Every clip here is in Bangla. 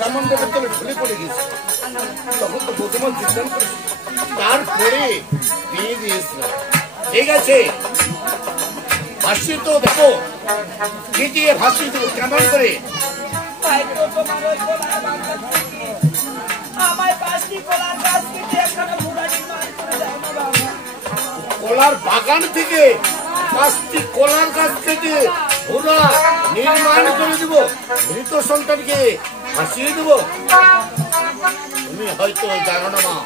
সামন্দের তলে ঢুলে পড়ে গেছে। তখন তো প্রথম সিদ্ধান্ত তারপরে দিয়ে দিয়েছিল। ঠিক আছে, ভাসিয়ে তো দেখো, দিয়ে ভাসিয়ে দেবো কেমন করে। কলার বাগান থেকে 5টি কলার গাছ থেকে ঘোড়া নির্মাণ করে দেব, মৃত সন্তানকে ভাসিয়ে দেব। তুমি হয়তো জানো না মা,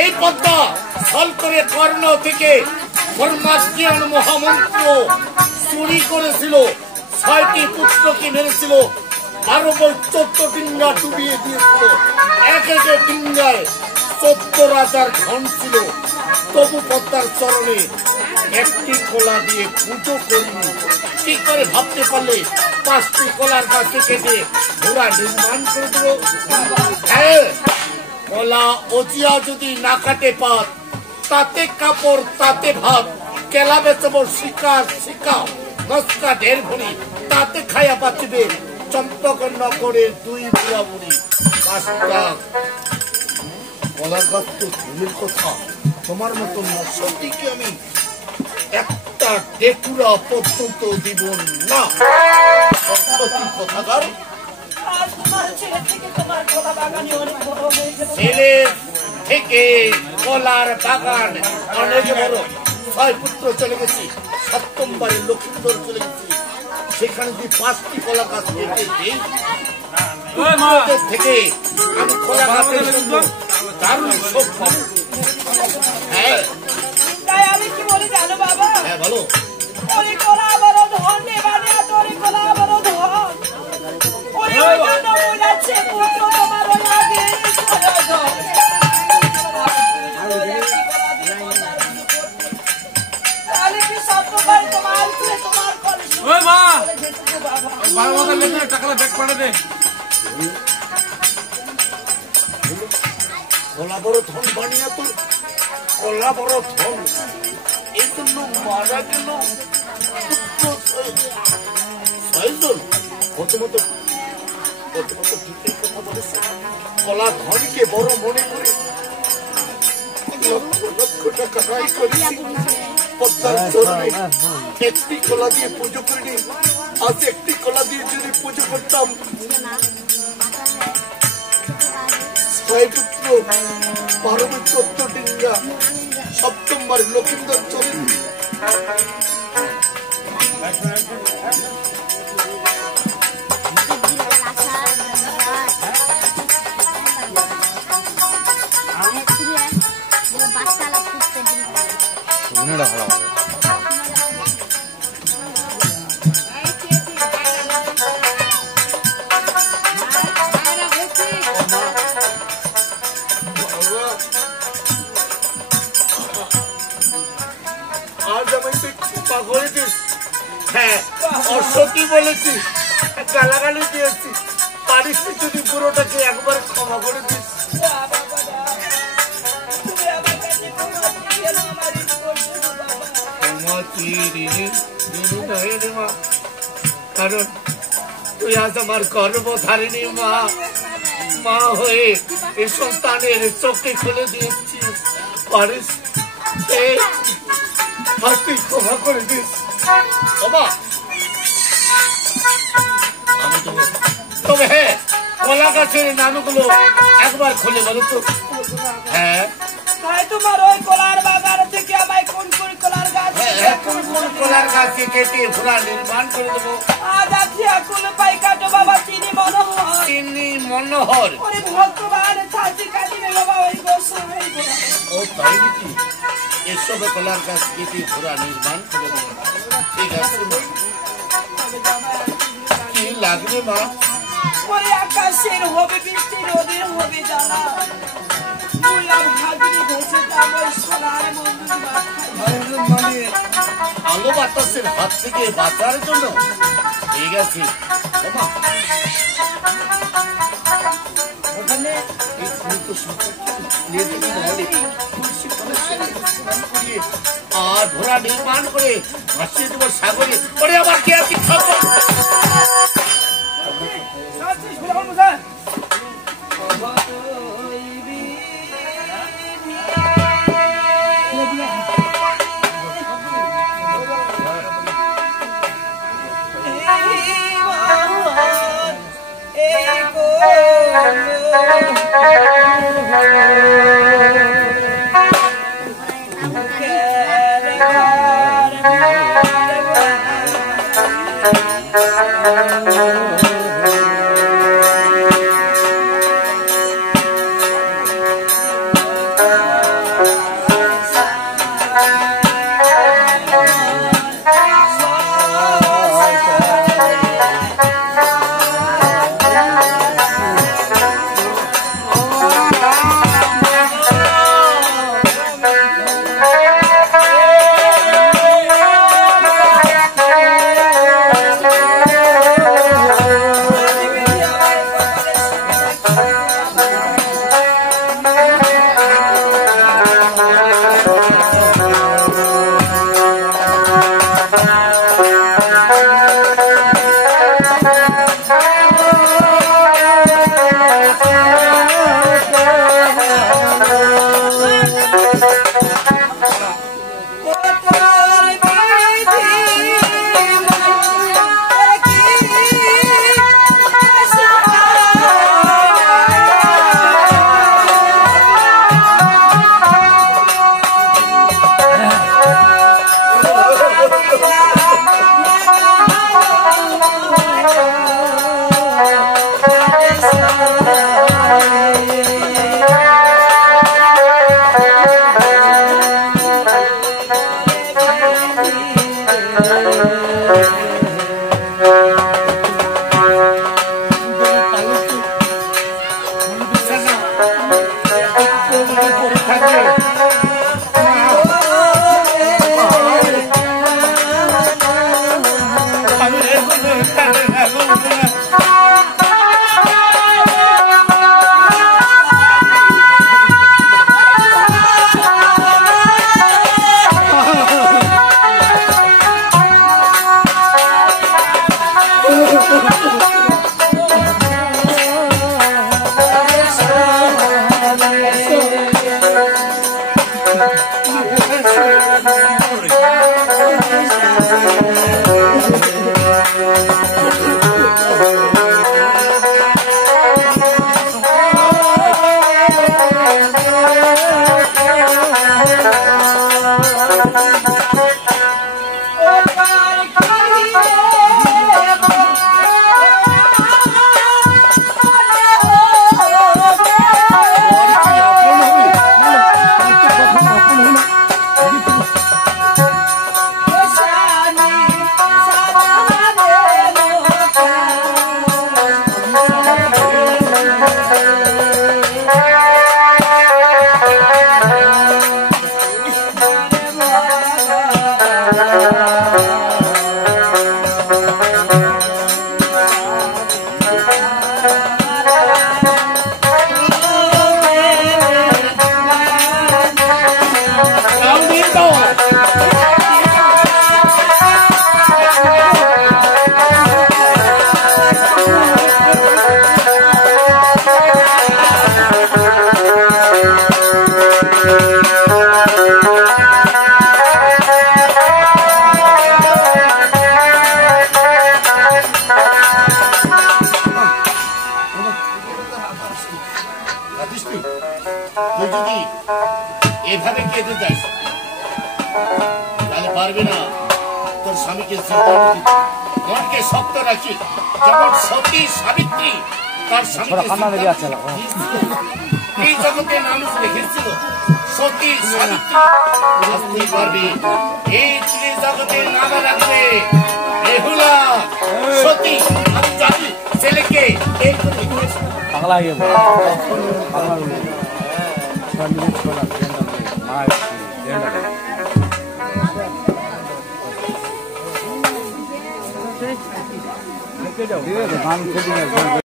এই পদ্মা ছল করে কর্ণ থেকে ধর্মাজ্ঞান মহামন্ত্র চুরি করেছিল, 6টি পুত্রকে মেরেছিল, 12 বই 14 ডিঙ্গা ডুবিয়ে দিয়েছিল। এক এক ডিঙ্গায় 14 রাজার ধন ছিল। তবু পদ্মার চরণে একটি কলা দিয়ে পুজো করিনি। কি করে ভাবতে পারলে 5টি কলার গাছে কেটে ঘোড়া নির্মাণ করে দেব? হ্যাঁ, কলা অজিয়া যদি না কাটে পাত, তাতে কাপড় তাতে ভাত, কেলা বেচব শিকার শিকা নস্কা ঢের ভরি, তাতে খায়া বাঁচবে চম্পকর নগরের 2 বুড়া বুড়ি। কলার গাছ তো ভুলের কথা, তোমার মতো নসতিকে আমি একটা ডেকুরা পর্যন্ত দিব না। কথাকার ছেলে থেকে কলার বাগান অনেক বড়। 6 পুত্র চলে গেছি, 7ম বারে লক্ষ্মীন্দর চলে গেছি। সেখানে যদি 5টি কলা গাছ কেটে দিই থেকে আমি কলা গাছের দারুণ শোক পাবো। হ্যাঁ, তাই আমি কি বলি জানো বাবা? হ্যাঁ বলো। ওই কলা বড় ধন নেবানে, তোর কলা বড় ধন। ওই জন্য বলেছে পুত্র তোমার লাগে তাহলে কি সত্যবার তোমার করে। ওই মা, 12 মাথা লেগে টাকাটা ব্যাগ পাঠা দে। কলা বড় ধন বানিয়ে তো কলা বড় ধন, এই জন্য মারা গেল 6জন। প্রথমত কথা বলেছে, কলা ধনকে বড় মনে করে লক্ষ লক্ষ টাকা রায় করেছি। পদ্মার চরণে একটি কলা দিয়ে পুজো করিনি, আজ একটি কলা দিয়ে যদি পুজো করতাম 6 পুত্র 12 বই 14 ডিঙ্গা 7ম বার লক্ষ্মীন্দর চলে। আজ আমাকে কৃপা করে দিস। হ্যাঁ, অসতী বলেছি, গালাগালি দিয়েছি, পারিস যদি পুরোটাকে একবার ক্ষমা করে দিস। কারণ তুই আজ আমার গর্ভধারিণী মা, মা হয়ে এই সন্তানের চোখে খুলে দিয়েছিস। পারিস তুই ক্ষমা করে দিস। তবে হ্যাঁ, কলা গাছের নামগুলো একবার খুলে বলো তো। হ্যাঁ, তোমার ওই কলার বাগান থেকে আমায় কোন কোন কলার গাছ, কোন কোন কলার গাছে কেটে ঘোড়া নির্মাণ করে দেবো। আজ আছি এখন পাই কাটো বাবা চিনি মনোহর, চিনি মনোহর। ওরে ভগবান ছাতি কাটিবে বাবা ওই গোসাই। ও তাই নাকি? এসব কলার গাছ কেটে ঘোড়া নির্মাণ করে দেবো। ঠিক আছে, কি লাগবে মা? ওরে আকাশের হবে বৃষ্টি, রোদের হবে জ্বালা, মানে আলো বাতাসের হাত থেকে বাঁচার জন্য। ঠিক আছে, ওখানে আর ঘোড়া নির্মাণ করে ভাসিয়ে দেবো সাগরে। আবার কে আছে?